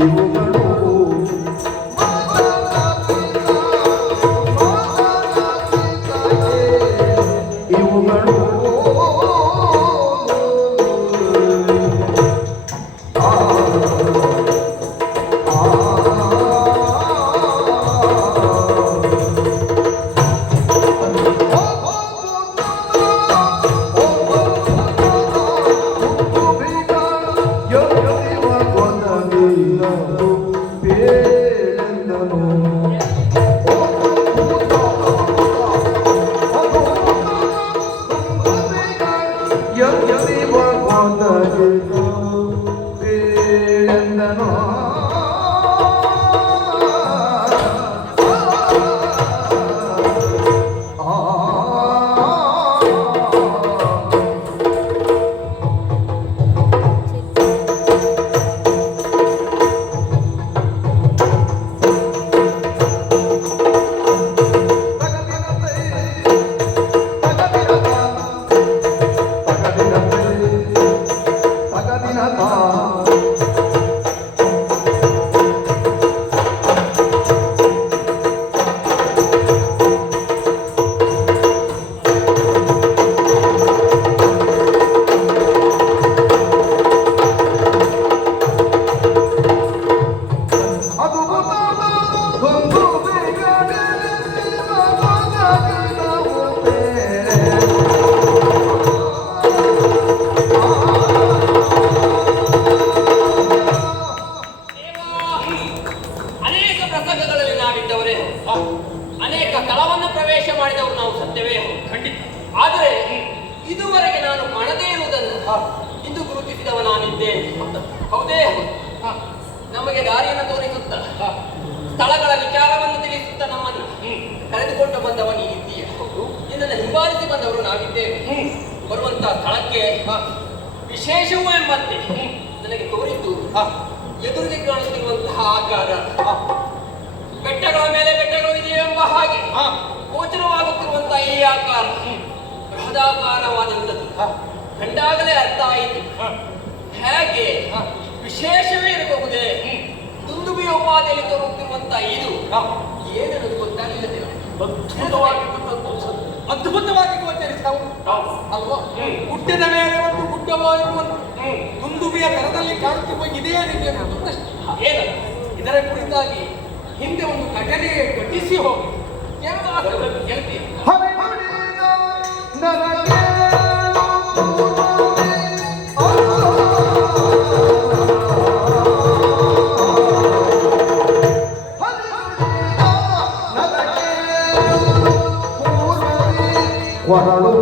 ಇವುಗಳು ಇವುಗಳು ಅನೇಕ ಕಲವನ್ನು ಪ್ರವೇಶ ಮಾಡಿದವರು ನಾವು ಸತ್ಯವೇ ಖಂಡಿತ. ಆದರೆ ಇದುವರೆಗೆ ನಾನು ಕಾಣದೇ ಇರುವುದನ್ನು ಇಂದು ಗುರುತಿಸಿದವ ನಾನಿದ್ದೇನೆ. ಹೌದೇ? ನಮಗೆ ದಾರಿಯನ್ನು ತೋರಿಸುತ್ತ ಸ್ಥಳಗಳ ವಿಚಾರವನ್ನು ತಿಳಿಸುತ್ತ ನಮ್ಮನ್ನು ಕರೆದುಕೊಂಡು ಬಂದವ ನೀನಿದ್ದೀಯ. ನಿನ್ನನ್ನು ಹಿಂಬಾಲಿಸಿ ಬಂದವರು ನಾವಿದ್ದೇವೆ. ಬರುವಂತಹ ಸ್ಥಳಕ್ಕೆ ವಿಶೇಷವೂ ಎಂಬಂತೆ ನನಗೆ ತೋರಿದ್ದು ಎದುರಿಗೆ ಕಾಣುತ್ತಿರುವಂತಹ ಆಕಾರ, ಬೆಟ್ಟಗಳ ಮೇಲೆ ಬೆಟ್ಟಗಳು ಇದೆಯೇ ಎಂಬ ಹಾಗೆ ಗೋಚರವಾಗುತ್ತಿರುವಂತಹ ಈ ಆಕಾರ ಬೃಹದಾಕಾರವಾದಂಥದ್ದು ಕಂಡಾಗಲೇ ಅರ್ಥ ಆಯಿತು. ಹೇಗೆ ವಿಶೇಷವೇ ಇರಬಹುದೇ? ದುಂದುಬಿಯ ಉಪಾಧಿಯಲ್ಲಿ ತೋರುತ್ತಿರುವಂತಹ ಇದು ಏನೆಂದು ಗೊತ್ತಾಗಲಿಲ್ಲ. ಅದ್ಭುತವಾಗಿ ಗೋಚರಿಸಿದವು ಅಲ್ವಾ? ಹುಟ್ಟಿದ ಮೇಲೆ ಒಂದು ಗುಡ್ಡವೋ ಇರುವಂತ ದುಂದುಬಿಯ ಕರದಲ್ಲಿ ಕಾಣುತ್ತಿರುವ ಇದೇ ರೀತಿಯ ಪ್ರಶ್ನೆ ಏನಲ್ಲ. ಇದರ ಕುರಿತಾಗಿ ಹಿಂದೆ ಒಂದು ಘಟನೆ ಘಟಿಸಿ ಹೋಗಿ ಗೆಲ್ತೀಯ. ಹೊರಳು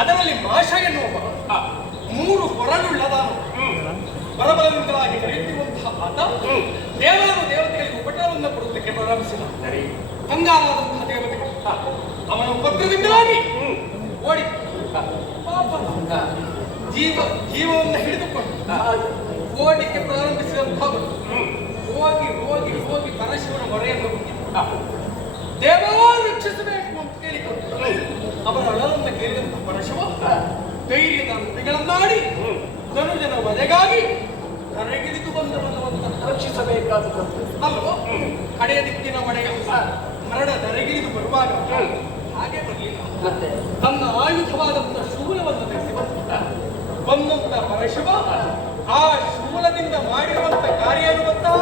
ಅದರಲ್ಲಿ ಮಾಷ ಎನ್ನುವ ಮೂರು ಕೊರಳುಳ್ಳದಾನು ಬರಬಲದಿಂದಲಾಗಿ ನಡೆಯುತ್ತಿರುವಂತಹ ಆತ ದೇವಾನು ದೇವತೆಗಳಿಗೆ ಉಪಚಾರವನ್ನು ಕೊಡುವುದಕ್ಕೆ ಪ್ರಾರಂಭಿಸಿದ. ಕಂಗಾಲಾದಂತಹ ದೇವತೆಗಳು ಅವನ ಪತ್ರದಿಂದಲಾಗಿ ಓಡಿ ಪಾಪ ಜೀವವನ್ನು ಹಿಡಿದುಕೊಂಡು ಓಡಿಕ್ಕೆ ಪ್ರಾರಂಭಿಸಿದಂಥವರು ಹೋಗಿ ಹೋಗಿ ಹೋಗಿ ಪರಶಿವನ ಮೊರೆಯನ್ನು ಹುಟ್ಟಿದರು. ದೇವ ರಕ್ಷಿಸಬೇಕು ಅಂತ ಕೇಳಿಕೊಂಡು ಅವರ ಅಳಲನ್ನು ಕೇಳಿದಂತಹ ಪರಶಿವ ಧೈರ್ಯದ ನುಡಿಗಳನ್ನಾಡಿ ಧನುಜನ ವಧೆಗಾಗಿ ಹೊರಗಿಳಿದು ಬಂದವನನ್ನು ರಕ್ಷಿಸಬೇಕಾದ ಅಲ್ವೋ. ಕಡೆಯ ದಿಕ್ಕಿನ ಒಡೆಯ ಮರಣ ದರೆಗಿಳಿದು ಬರುವಾಗ ಹಾಗೆ ಬರಲಿಲ್ಲ, ತನ್ನ ಆಯುಧವಾದಂತಹ ಶೂಲವನ್ನು ಧರಿಸಿ ಬಂದಂತ ಪರಶಿವ ಆ ಶೂಲದಿಂದ ಮಾಡಿರುವಂತ ಕಾರ್ಯ ಅನ್ನುವಂತಹ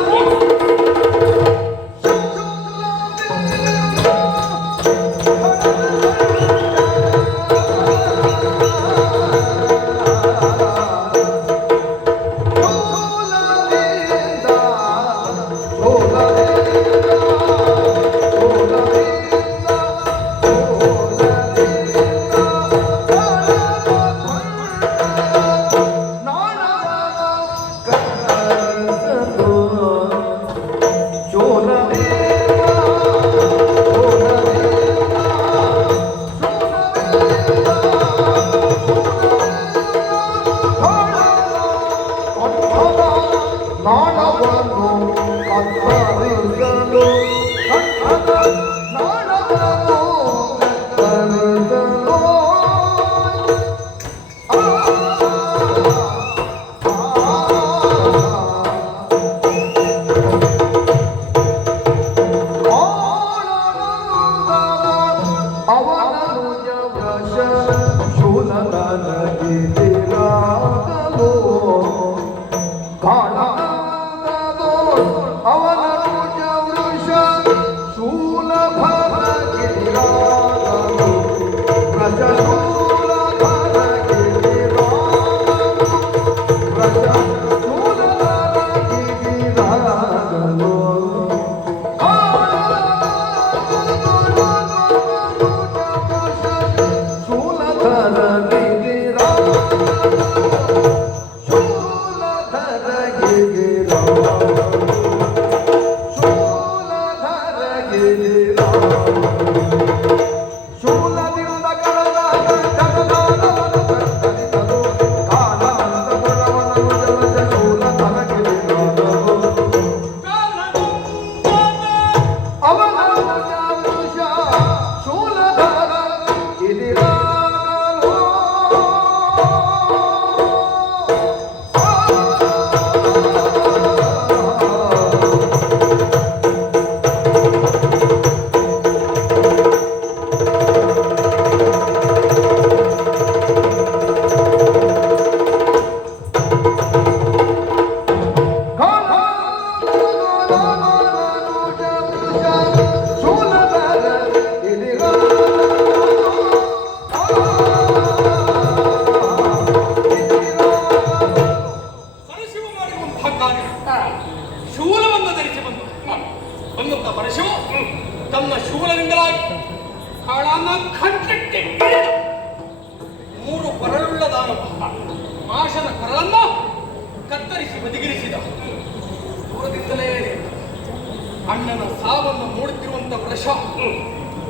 ಅಣ್ಣನ ಸಾವನ್ನು ನೋಡುತ್ತಿರುವಂತ ವೃಷ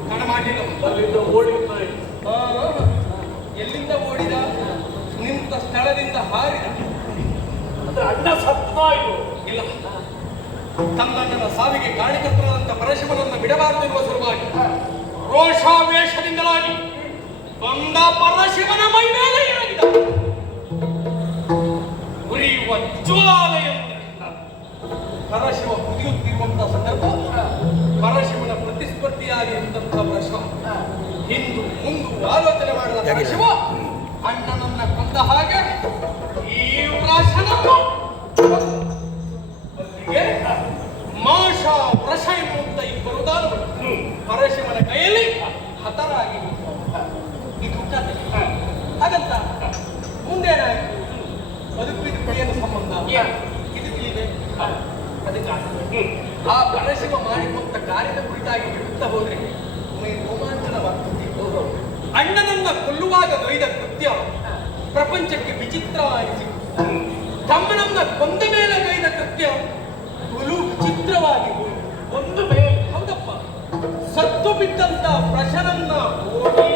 ತಡ ಮಾಡಲಿಲ್ಲ. ಎಲ್ಲಿಂದ ಓಡಿದ? ನಿಂತ ಸ್ಥಳದಿಂದ ಹಾರಿದ. ಅಣ್ಣ ಸತ್ತ ಇಲ್ಲ, ತನ್ನಣ್ಣನ ಸಾವಿಗೆ ಕಾರಣಕರ್ತನಾದಂತ ಪರಶಿವನನ್ನು ಬಿಡಬಾರದೆನ್ನುವ ಸಲುವಾಗಿ ರೋಷಾವೇಶದಿಂದಲಾಗಿ ಬಂದ ಪರಶಿವನ ಮೈ ಮೇಲೆ ಏರಿದ. ಉರಿಯುವ ಜ್ವಾಲೆಯಂತೆ ಪರಶಿವ ಕುದಿಯುತ್ತಿರುವಂತಹ ಸಂದರ್ಭ, ಪರಶಿವನ ಪ್ರತಿಸ್ಪರ್ಧಿಯಾಗಿ ನಿಂತಹ ವೃಷ ಹಿಂದು ಮುಂದು ಆಲೋಚನೆ ಮಾಡಿದ ಪರಶಿವ ಅಣ್ಣನನ್ನ ಕೊಂದ ಹಾಗೆ ಈ ವೃಷನನ್ನು ಅಲ್ಲಿಗೆ ಮಾಷ ವೃಷ ಎನ್ನುವಂತ ಇಬ್ಬರು ದಾನವರು ಪರಶಿವನ ಕೈಯಲ್ಲಿ ಹತರಾಗಿ ಇದು ಕಥೆ. ಹಾಗಂತ ಮುಂದೇನಾಯ್ತು? ಅದಕ್ಕೂ ಇದಕ್ಕೂ ಏನು ಸಂಬಂಧ? ಇದು ತಿಳಿದೆ. ಅದಕ್ಕೆ ಆ ಪರಶಿವ ಮಾಡಿರುವಂತ ಕಾರ್ಯದ ಕುರಿತಾಗಿ ಹೇಳುತ್ತಾ ಹೋದ್ರೆ ರೋಮಾಂಚನವಾಗ್ತದೆ. ಅಣ್ಣನನ್ನ ಕೊಲ್ಲುವ ಬಂದಾಗ ದೊಯ್ದ ಕೃತ್ಯ ಪ್ರಪಂಚಕ್ಕೆ ವಿಚಿತ್ರವಾಗಿಸಿ ತಮ್ಮನನ್ನ ಕೊಂದ ಮೇಲೆ ಗೈದ ಕೃತ್ಯ ಬಲು ವಿಚಿತ್ರವಾಗಿ ಒಂದು ಮೇಲೆ ಹೌದಪ್ಪ ಸತ್ತು ಬಿದ್ದಂತ ಪ್ರಶನನ್ನ ಓಡಿ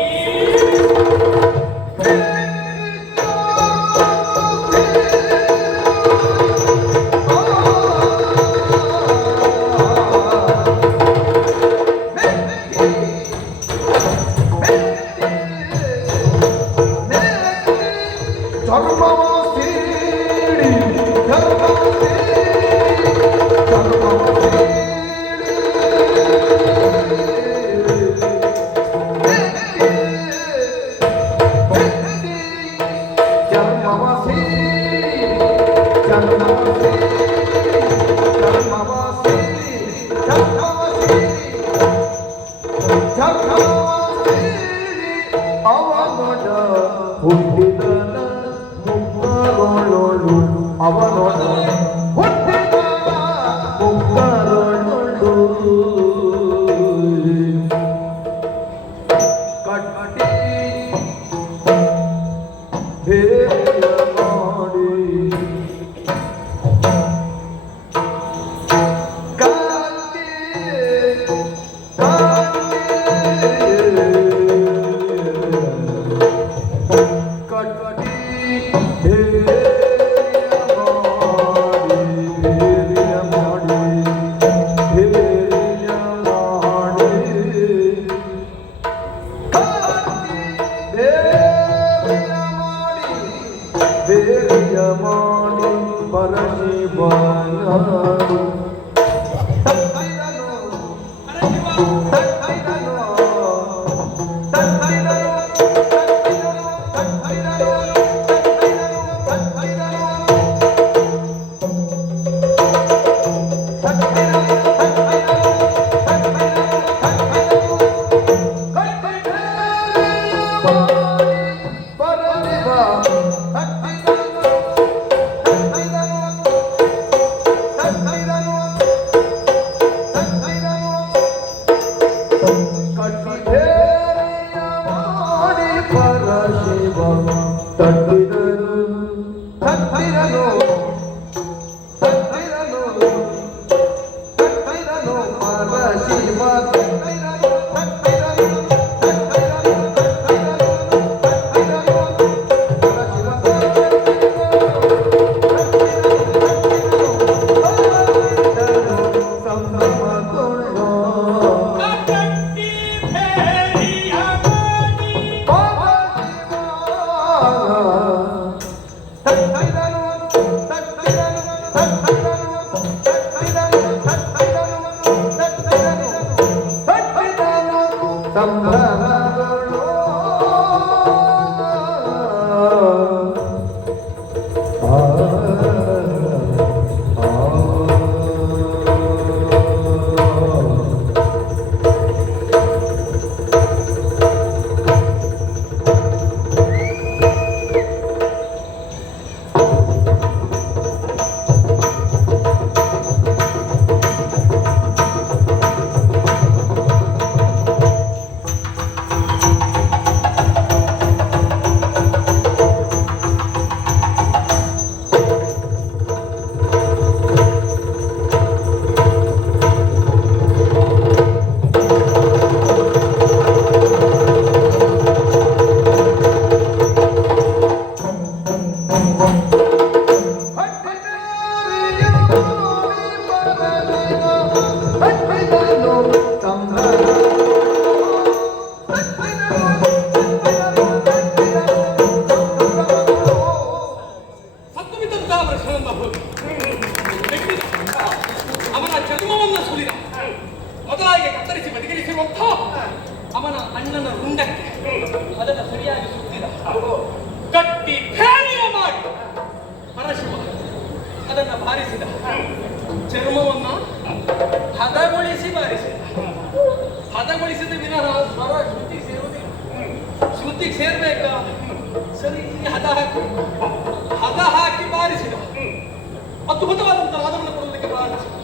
ಅದ್ಭುತವಾದಂತಹ ವಾದವನ್ನು ಕೊಡಲಿಕ್ಕೆ ಪ್ರಾರಂಭಿಸಿದ.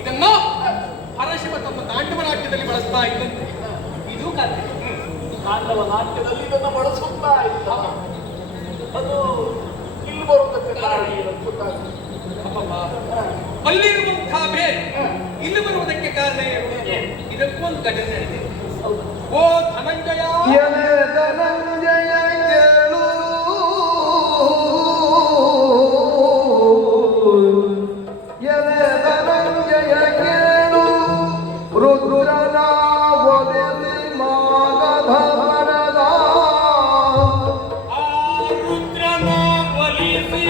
ಇದನ್ನ ಹರಶಿವ ತಮ್ಮ ತಾಂಡವ ನಾಟ್ಯದಲ್ಲಿ ಬಳಸ್ತಾ ಇದ್ದಂತೆ ಇದು ಕಥೆ. ತಾಂಡವ ನಾಟ್ಯದಲ್ಲಿ ಇದನ್ನು ಬಳಸುತ್ತಾ ಇಲ್ಲ. ಅದು ಇಲ್ಲಿ ಬರುವುದಕ್ಕೆ ಕಾರಣ ಏನು ಗೊತ್ತಾಗ್ತದೆ. ಅಲ್ಲಿರುವಂತಹ ಬೇರೆ ಇಲ್ಲಿ ಬರುವುದಕ್ಕೆ ಕಾರಣ ಏನು? ಇದಕ್ಕೊಂದು ಘಟನೆ ನಡೆದಿದೆ. ಓ ಧನಂಜಯ, ಎಲೆ ಧನಂಜಯ ಕೇಳು, ಎಲೆ ಧನಂಜಯ ಕೇಳು, ರುದ್ರನ ಒಲಿಸಿ ಮಾಗಧ ಹರದ, ಆ ರುದ್ರನ ಒಲಿಸಿ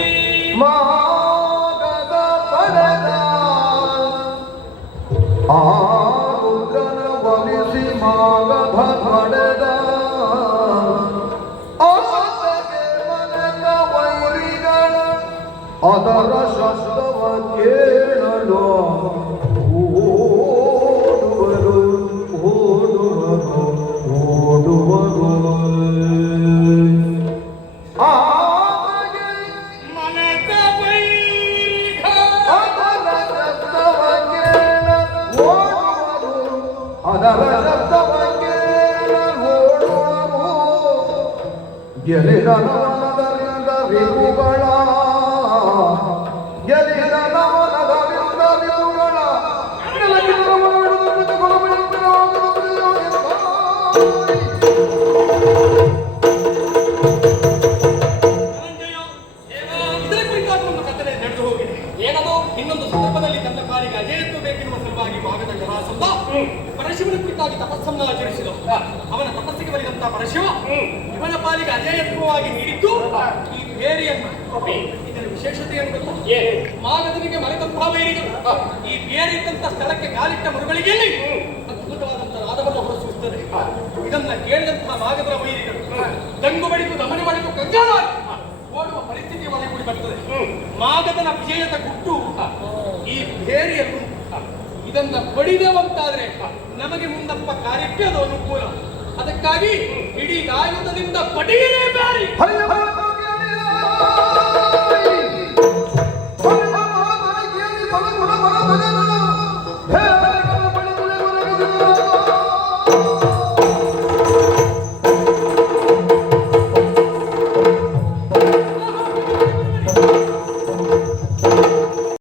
ಮಾಗಧ ಪಡೆದ, ಆ ರುದ್ರನ ಒಲಿಸಿ ಮಾಗಧ ಪಡೆದ, ಆತಗೆ ಮನೆತ ವೈರಿಗಳ ಅದರ ಶಬ್ದವ ಕೇಳಲು ಓಡುವರು ಓಡುವರು ಓಡುವರು. ಆತಗೆ ಮನೆತ ವೈರಿಗಳ ಅದರ ಶಬ್ದವ ಕೇಳ ಓಡುವರು, ಅದರ ಶಬ್ದವ ಕೇಳ ಓಡುವರು. ಗೆಲಿದ ನವನದರಿಂದ ರಿಪುಗಳ, ಗೆಲಿದ ನವನದರಿಂದ ರಿಪುಗಳ, ನೆಲಗಿರುವ ಮಾಡುವುದಕ್ಕೆ ಕೊಲಬೆಯುತ್ತಿರುವಾಗ ಧನಂಜಯ, ಇದರ ಕುರಿತಾದ ಒಂದು ಕಥೆ ನಡೆದು ಹೋಗಿದೆ. ಏನದು? ಇನ್ನೊಂದು ಸಂದರ್ಭದಲ್ಲಿ ತನ್ನ ಪಾಲಿಗೆ ಅಜೇಯತ್ವ ಬೇಕೆನ್ನುವ ಸಲುವಾಗಿ ಮಾಗದ ಜರಾಸಂಧ ಪರಶಿವನ ಕುರಿತಾಗಿ ತಪಸ್ಸನ್ನು ಆಚರಿಸಿದ. ಅವನ ತಪಸ್ಸಿಗೆ ಬಲಿದಂತಹ ಪರಶಿವ ಇವನ ಪಾಲಿಗೆ ಅಜೇಯತ್ವವಾಗಿ ನೀಡಿದ್ದು ಈ ಬೇರೆಯನ್ನು. ಇದರ ವಿಶೇಷತೆಯನ್ನು ಗೊತ್ತಾ? ಮಾಗದನಿಗೆ ಮರೆತಂತಹ ವೈರಿಗಳು ಈ ಬೇರೆ ಇದ್ದಂತಹ ಸ್ಥಳಕ್ಕೆ ಕಾಲಿಟ್ಟ ಮರುಗಳಿಗೆ ಅದ್ಭುತವಾದಂತಹ ನಾದವನ್ನು ಹೊರಸೂಸುತ್ತದೆ. ಇದನ್ನ ಕೇಳಿದಂತಹ ಮಾಗದರ ವೈರಿಗಳು ದಂಗು ಬಡಿದು ದಮನ ಬಡಿದು ಕಂಗಾಲಾಗಿ ಓಡುವ ಪರಿಸ್ಥಿತಿ ಒಳಗೂಡಿ ಬರ್ತದೆ. ಮಾಗದನ ವಿಜಯದ ಗುಟ್ಟು ಈ ಬೇರೆಯನ್ನು ಇದನ್ನ ಬಡಿದವಂತಾದ್ರೆ ನಮಗೆ ಮುಂದಪ್ಪ ಕಾರ್ಯಕ್ಕೆ ಅದು ಅನುಕೂಲ. ಅದಕ್ಕಾಗಿ ಇಡೀ ಆಯುಧದಿಂದ ಬಡಿಯಲೇ ಬೇರೆ.